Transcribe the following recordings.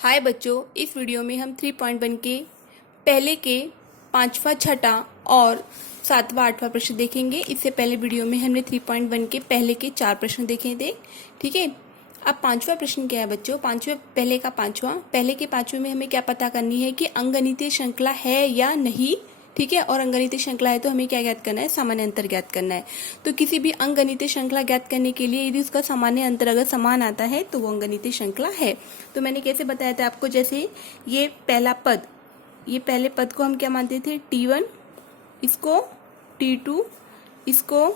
हाय बच्चों, इस वीडियो में हम 3.1 के पहले के पांचवा, छठा और सातवां, आठवां प्रश्न देखेंगे। इससे पहले वीडियो में हमने 3.1 के पहले के 4 प्रश्न देखे थे। ठीक है, अब पांचवा प्रश्न क्या है बच्चों? पहले के पांचवें में हमें क्या पता करनी है कि अंगनितीय श्रृंखला है या नहीं। ठीक है, और अंगनितीय श्रृंखला है तो हमें क्या ज्ञात करना है? सामान्य अंतर ज्ञात करना है। तो किसी भी अंगनितीय श्रृंखला ज्ञात करने के लिए यदि उसका सामान्य अंतर अगर समान आता है तो वो अंगनितीय श्रृंखला है। तो मैंने कैसे बताया था आपको, जैसे ये पहला पद, ये पहले पद को हम क्या मानते थे? T1, इसको T2, इसको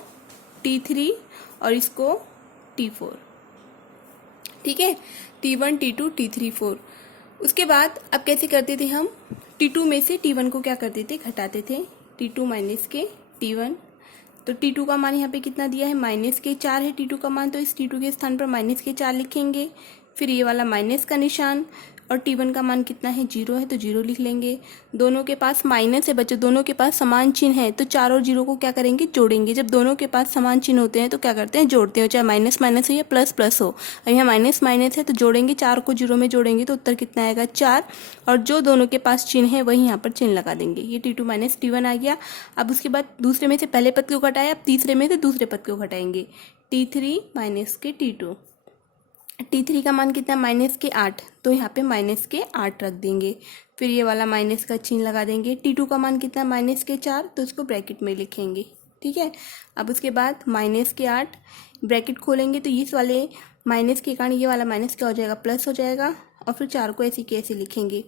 T3 और इसको T4। ठीक है, T1, T2, T3, 4। उसके बाद अब कैसे करते थे हम? T2 में से T1 को क्या करते थे? घटाते थे। T2 माइनस के T1, तो T2 का मान यहाँ पे कितना दिया है? -4 है T2 का मान, तो इस T2 के स्थान पर -4 लिखेंगे। फिर ये वाला माइनस का निशान, और T1 का मान कितना है? 0 है, तो 0 लिख लेंगे। दोनों के पास माइनस है बच्चों, दोनों के पास समान चिन्ह है, तो 4 और 0 को क्या करेंगे? जोड़ेंगे। जब दोनों के पास समान चिन्ह होते हैं तो क्या करते हैं? जोड़ते हैं, चाहे माइनस माइनस हो या प्लस प्लस हो। अब यहाँ माइनस माइनस है तो जोड़ेंगे, 4 को 0 में जोड़ेंगे तो उत्तर कितना आएगा? 4। और जो दोनों के पास चिन्ह है वही यहाँ पर चिन्ह लगा देंगे। ये T2 माइनस T1 आ गया। अब उसके बाद दूसरे में से पहले पद को घटाया, अब तीसरे में से दूसरे पद को घटाएंगे। T3 माइनस के T2, T3 का मान कितना? -8, तो यहाँ पे -8 रख देंगे। फिर ये वाला माइनस का चिन्ह लगा देंगे। T2 का मान कितना? -4, तो इसको ब्रैकेट में लिखेंगे। ठीक है, अब उसके बाद -8 ब्रैकेट खोलेंगे, तो इस वाले माइनस के कारण ये वाला माइनस क्या हो जाएगा? प्लस हो जाएगा। और फिर 4 को ऐसे कैसे लिखेंगे।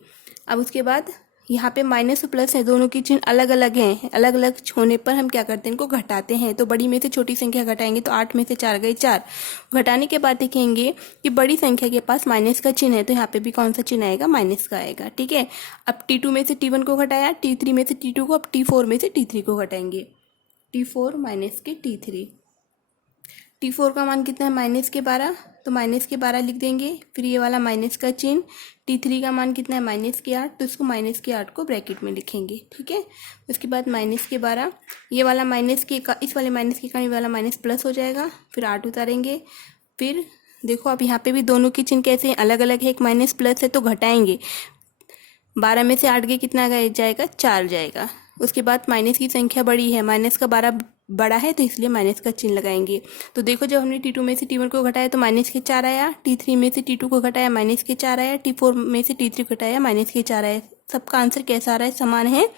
अब उसके बाद यहाँ पे माइनस और प्लस है, दोनों की चिन्ह अलग अलग हैं। अलग अलग होने पर हम क्या करते हैं? इनको घटाते हैं। तो बड़ी में से छोटी संख्या घटाएंगे, तो 8 में से 4 गए 4। घटाने के बाद देखेंगे कि बड़ी संख्या के पास माइनस का चिन्ह है, तो यहाँ पे भी कौन सा चिन्ह आएगा? माइनस का आएगा। ठीक है, अब T2 में से T1 को घटाया, T3 में से T2 को, अब T4 में से T3 को घटाएंगे। T4 माइनस के T3, T4 का मान कितना है? -12, तो -12 लिख देंगे। फिर ये वाला माइनस का चिन्ह। T3 का मान कितना है? -8, तो इसको -8 को ब्रैकेट में लिखेंगे। ठीक है, उसके बाद -12, ये वाला माइनस के का इस वाले माइनस के कारण ये वाला माइनस प्लस हो जाएगा। फिर 8 उतारेंगे। फिर देखो अब यहाँ पे भी दोनों के चिन्ह कैसे हैं? अलग अलग है। एक माइनस प्लस है तो घटाएंगे। 12 में से 8 गए, कितना जाएगा? 4 जाएगा। उसके बाद माइनस की संख्या बड़ी है, माइनस का 12 बड़ा है, तो इसलिए माइनस का चिन्ह लगाएंगे। तो देखो जब हमने T2 में से T1 को घटाया तो -4 आया, T3 में से T2 को घटाया -4 आया, T4 में से T3 घटाया -4 आया। सबका आंसर कैसा आ रहा है? समान है,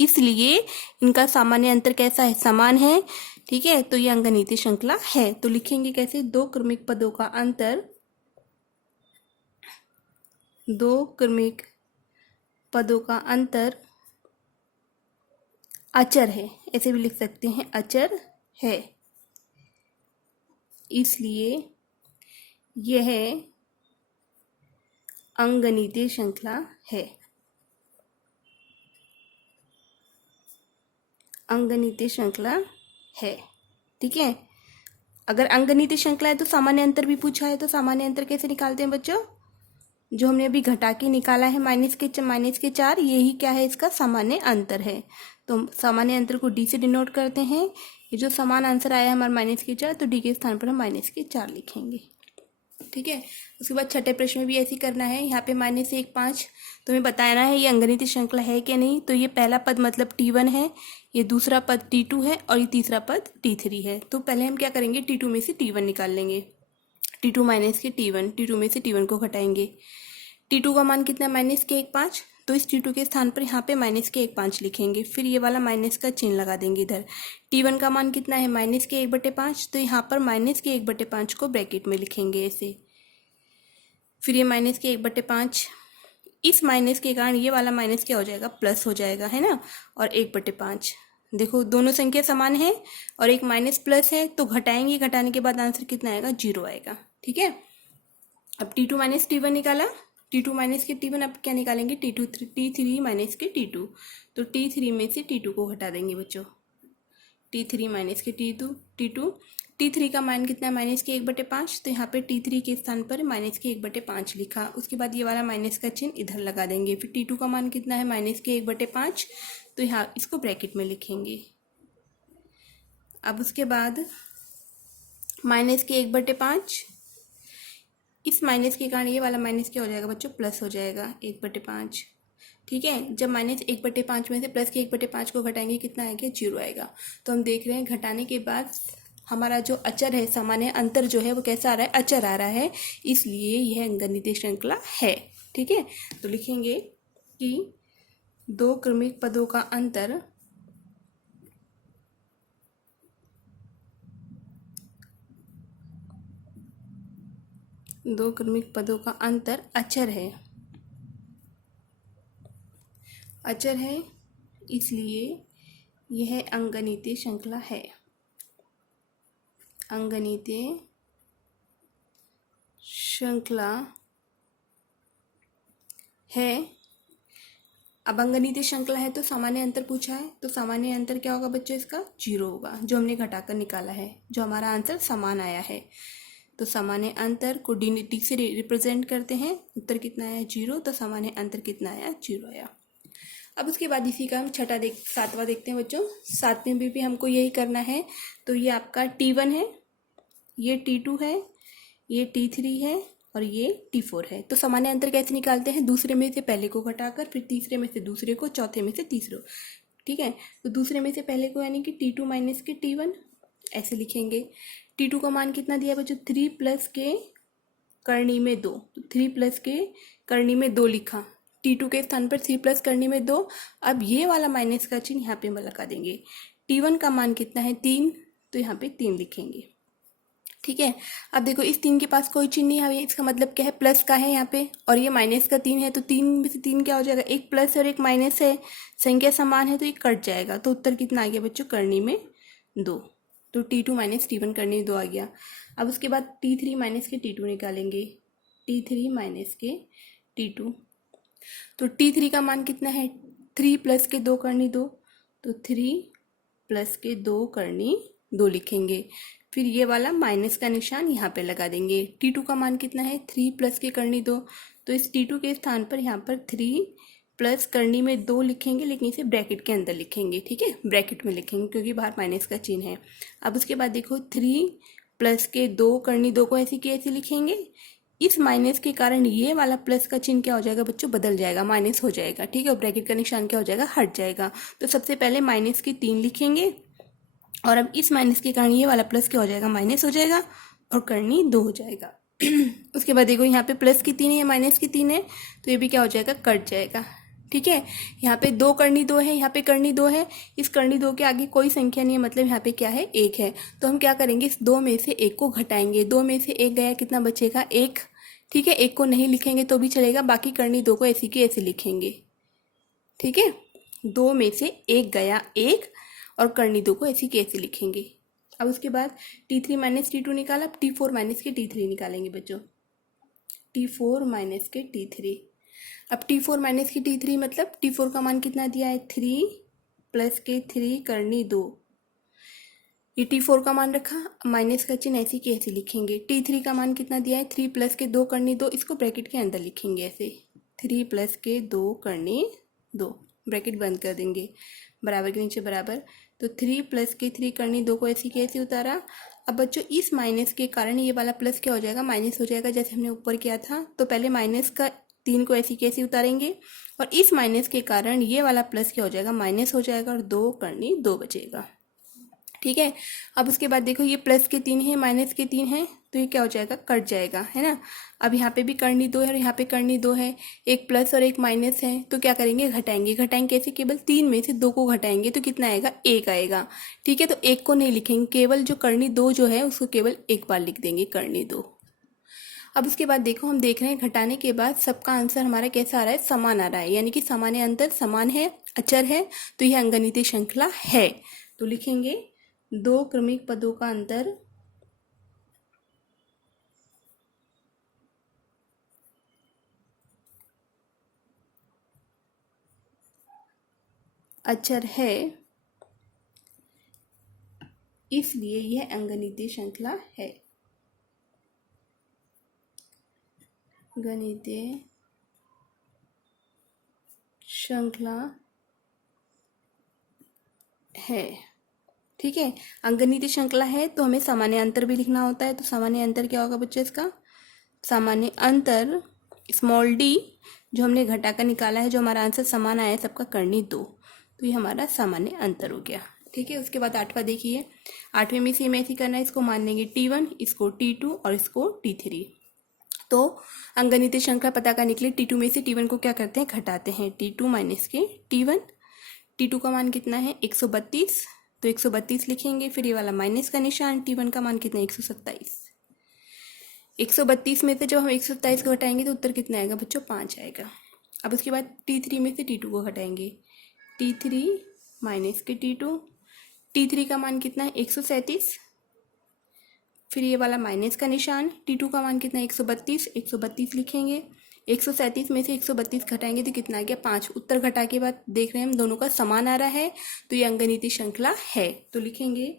इसलिए इनका सामान्य अंतर कैसा है? समान है। ठीक है, तो ये अंगनितीय श्रृंखला है। तो लिखेंगे कैसे? दो क्रमिक पदों का अंतर, दो क्रमिक पदों का अंतर अचर है, ऐसे भी लिख सकते हैं, अचर है, इसलिए यह अंगनितीय श्रृंखला है। अंगनितीय श्रृंखला है। ठीक है, अगर अंगनितीय श्रृंखला है तो सामान्य अंतर भी पूछा है, तो सामान्य अंतर कैसे निकालते हैं बच्चों? जो हमने अभी घटा के निकाला है -4, यही क्या है? इसका सामान्य अंतर है। तो सामान्य अंतर को D से डिनोट करते हैं। ये जो समान आंसर आया है हमारा -4, तो D के स्थान पर हम -4 लिखेंगे। ठीक है, उसके बाद छठे प्रश्न में भी ऐसे ही करना है। यहाँ पे -1, 5, तो हमें बताना है ये अंगनितीय श्रृंखला है क्या नहीं। तो ये पहला पद मतलब T1 है, ये दूसरा पद T2 है, और ये तीसरा पद T3 है। तो पहले हम क्या करेंगे? T2 में से T1 निकाल लेंगे। T2 माइनस के T1, T2 में से T1 को घटाएंगे। T2 का मान कितना है? -1, 5, तो इस T2 के स्थान पर यहाँ पे -1, 5 लिखेंगे। फिर ये वाला माइनस का चिन्ह लगा देंगे इधर। T1 का मान कितना है? -1/5, तो यहाँ पर -1/5 को ब्रैकेट में लिखेंगे ऐसे। फिर ये -1/5, इस माइनस के कारण ये वाला माइनस क्या हो जाएगा? प्लस हो जाएगा, है ना। और 1/5, देखो दोनों संख्या समान है और एक माइनस प्लस है, तो घटाएंगे, घटाने के बाद आंसर कितना आएगा? 0 आएगा। ठीक है, अब T2 माइनस T1 निकाला, T2 माइनस के T1, अब क्या निकालेंगे? T3 माइनस के T2, तो T3 में से T2 को घटा देंगे बच्चों। T3 माइनस के T2, T3 का मान कितना है? -1/5, तो यहाँ पे T3 के स्थान पर -1/5 लिखा। उसके बाद ये वाला माइनस का चिन्ह इधर लगा देंगे। फिर T2 का मान कितना है? -1/5, तो यहाँ इसको ब्रैकेट में लिखेंगे। अब उसके बाद -1/5 इस माइनस के कारण ये वाला माइनस क्या हो जाएगा बच्चों, प्लस हो जाएगा 1/5। ठीक है, जब माइनस 1/5 में से प्लस के 1/5 को घटाएंगे कितना आएगा, 0 आएगा। तो हम देख रहे हैं घटाने के बाद हमारा जो अचर है, सामान्य अंतर जो है वो कैसा आ रहा है, अचर आ रहा है, इसलिए यह अंकगणितीय श्रृंखला है। ठीक है, तो लिखेंगे कि दो क्रमिक पदों का अंतर अचर है, इसलिए यह अंकगणितीय श्रृंखला है। अंकगणितीय श्रृंखला है। अब अंकगणितीय श्रृंखला है तो सामान्य अंतर पूछा है, तो सामान्य अंतर क्या होगा बच्चों, इसका 0 होगा, जो हमने घटाकर निकाला है, जो हमारा आंसर समान आया है। तो सामान्य अंतर को डी से रिप्रेजेंट करते हैं, उत्तर कितना आया, 0, तो सामान्य अंतर कितना आया, 0 आया। अब उसके बाद इसी का हम सातवां देखते हैं बच्चों। सातवें में भी हमको यही करना है। तो ये आपका T1 है, ये T2 है, ये T3 है और ये T4 है। तो सामान्य अंतर कैसे निकालते हैं, दूसरे में से पहले को घटाकर, फिर तीसरे में से दूसरे को, चौथे में से तीसरे। ठीक है, तो दूसरे में से पहले को यानी कि T2 माइनस के T1 ऐसे लिखेंगे। T2 का मान कितना दिया बच्चों, 3 प्लस के करनी में 2, तो 3 प्लस के करनी में 2 लिखा, T2 के स्थान पर 3 प्लस करनी में 2। अब ये वाला माइनस का चिन्ह यहाँ पे हम लगा देंगे। T1 का मान कितना है, 3, तो यहाँ पे 3 लिखेंगे। ठीक है, अब देखो इस 3 के पास कोई चिन्ह नहीं है, इसका मतलब क्या है, प्लस का है यहाँ पे, और ये माइनस का 3 है, तो 3 में से 3 क्या हो जाएगा, एक प्लस और एक माइनस है, संख्या समान है तो ये कट जाएगा। तो उत्तर कितना आ गया बच्चों, करनी में 2। तो T2 माइनस T1 करनी में 2 आ गया। अब उसके बाद T3 माइनस के T2 निकालेंगे, T3 माइनस के T2। तो T3 का मान कितना है, 3 प्लस के 2 करनी 2, तो 3 प्लस के 2 करनी 2 लिखेंगे। फिर ये वाला माइनस का निशान यहाँ पे लगा देंगे। T2 का मान कितना है, 3 प्लस के करनी 2, तो इस T2 के स्थान पर यहाँ पर 3 प्लस करनी में 2 लिखेंगे, लेकिन इसे ब्रैकेट के अंदर लिखेंगे। ठीक है, ब्रैकेट में लिखेंगे क्योंकि बाहर माइनस का चिन्ह है। अब उसके बाद देखो 3 प्लस के 2 करनी 2 को ऐसे की ऐसे लिखेंगे। इस माइनस के कारण ये वाला प्लस का चिन्ह क्या हो जाएगा बच्चों, बदल जाएगा, माइनस हो जाएगा। ठीक है, ब्रैकेट का निशान क्या हो जाएगा, हट जाएगा। तो सबसे पहले माइनस की 3 लिखेंगे, और अब इस माइनस के कारण ये वाला प्लस क्या हो जाएगा, माइनस हो जाएगा, और करनी 2 हो जाएगा। उसके बाद देखो यहाँ पे प्लस की 3 है, माइनस की 3 है, तो ये भी क्या हो जाएगा, कट जाएगा। ठीक है, यहाँ पे 2 करनी 2 है, यहाँ पे करनी 2 है, इस करनी 2 के आगे कोई संख्या नहीं है, मतलब यहाँ पे क्या है, 1 है। तो हम क्या करेंगे, इस 2 में से 1 को घटाएंगे। 2 में से 1 गया, कितना बचेगा, 1। ठीक है, 1 को नहीं लिखेंगे तो भी चलेगा, बाकी करनी 2 को ऐसी की ऐसे लिखेंगे। ठीक है, 2 में से 1 गया 1, और करनी 2 को ऐसी की ऐसे लिखेंगे। अब उसके बाद T3 माइनस T2 निकाला, अब T4 माइनस के T3 निकालेंगे बच्चों। T4 माइनस के T3। अब T4 माइनस की T3 मतलब T4 का मान कितना दिया है, 3 प्लस के 3 करनी 2। ये T4 का मान रखा, माइनस का चिन्ह ऐसे की ऐसे लिखेंगे। T3 का मान कितना दिया है, 3 प्लस के 2 करनी 2, इसको ब्रैकेट के अंदर लिखेंगे ऐसे, 3 प्लस के 2 करनी 2, ब्रैकेट बंद कर देंगे, बराबर के नीचे बराबर। तो 3 प्लस के 3 करनी 2 को ऐसे कैसे उतारा। अब बच्चों इस माइनस के कारण ये वाला प्लस क्या हो जाएगा, माइनस हो जाएगा, जैसे हमने ऊपर किया था। तो पहले माइनस का 3 को ऐसे कैसे उतारेंगे, और इस माइनस के कारण ये वाला प्लस क्या हो जाएगा, माइनस हो जाएगा, और 2 करनी 2 बचेगा। ठीक है, अब उसके बाद देखो ये प्लस के 3 है, माइनस के 3 है, तो ये क्या हो जाएगा, कट जाएगा, है ना। अब यहाँ पे भी करनी 2 है और यहाँ पे करनी 2 है, एक प्लस और एक माइनस है, तो क्या करेंगे, घटाएंगे। घटाएंगे कैसे, केवल 3 में से 2 को घटाएंगे तो कितना आएगा, 1 आएगा। ठीक है, तो 1 को नहीं लिखेंगे, केवल जो करनी 2 जो है उसको केवल एक बार लिख देंगे, करनी 2। अब उसके बाद देखो हम देख रहे हैं घटाने के बाद सबका आंसर हमारा कैसा आ रहा है, समान आ रहा है, यानी कि सामान्य अंतर समान है, अचर है, तो यह अंकगणितीय श्रृंखला है। तो लिखेंगे दो क्रमिक पदों का अंतर अचर है, इसलिए यह अंकगणितीय श्रृंखला है। गणितीय श्रृंखला है। ठीक है, अंकगणितीय श्रृंखला है तो हमें सामान्य अंतर भी लिखना होता है। तो सामान्य अंतर क्या होगा बच्चों, इसका सामान्य अंतर स्मॉल डी जो हमने घटाकर निकाला है, जो हमारा आंसर समान आया है सबका करनी 2, तो ये हमारा सामान्य अंतर हो गया। ठीक है, उसके बाद 8वां देखिए। 8वें में सेम ऐसे करना है, इसको मान लेंगे T1, इसको T2 और इसको T3। तो अंकगणितीय श्रृंखला पता का निकले, T2 में से T1 को क्या करते हैं, घटाते हैं। T2 माइनस के T1, T2 का मान कितना है 132, तो 132 लिखेंगे, फिर ये वाला माइनस का निशान। T1 का मान कितना है 127। 132 में से जब हम 127 को घटाएंगे तो उत्तर कितना आएगा बच्चों, 5 आएगा। अब उसके बाद T3 में से T2 को घटाएंगे, T3 माइनस के T2, T3 का मान कितना है 137, फिर ये वाला माइनस का निशान। T2 का मान कितना है 132, 132 लिखेंगे। 137 में से 132 घटाएंगे तो कितना आ गया 5। उत्तर घटा के बाद देख रहे हैं हम दोनों का समान आ रहा है, तो ये अंकगणितीय श्रृंखला है। तो लिखेंगे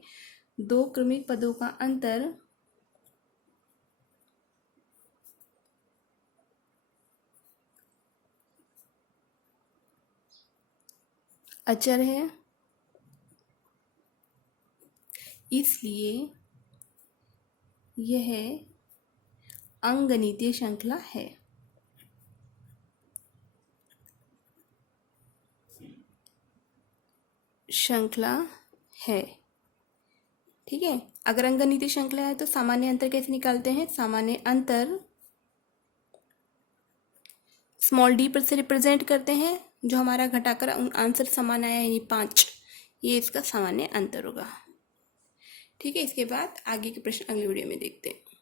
2 क्रमिक पदों का अंतर अचर है, इसलिए यह अंकगणितीय श्रृंखला है। ठीक है, अगर अंकगणितीय श्रृंखला है तो सामान्य अंतर कैसे निकालते हैं, सामान्य अंतर स्मॉल डी पर से रिप्रेजेंट करते हैं, जो हमारा घटाकर आंसर समान आया यानी 5, ये इसका सामान्य अंतर होगा। ठीक है, इसके बाद आगे के प्रश्न अगले वीडियो में देखते हैं।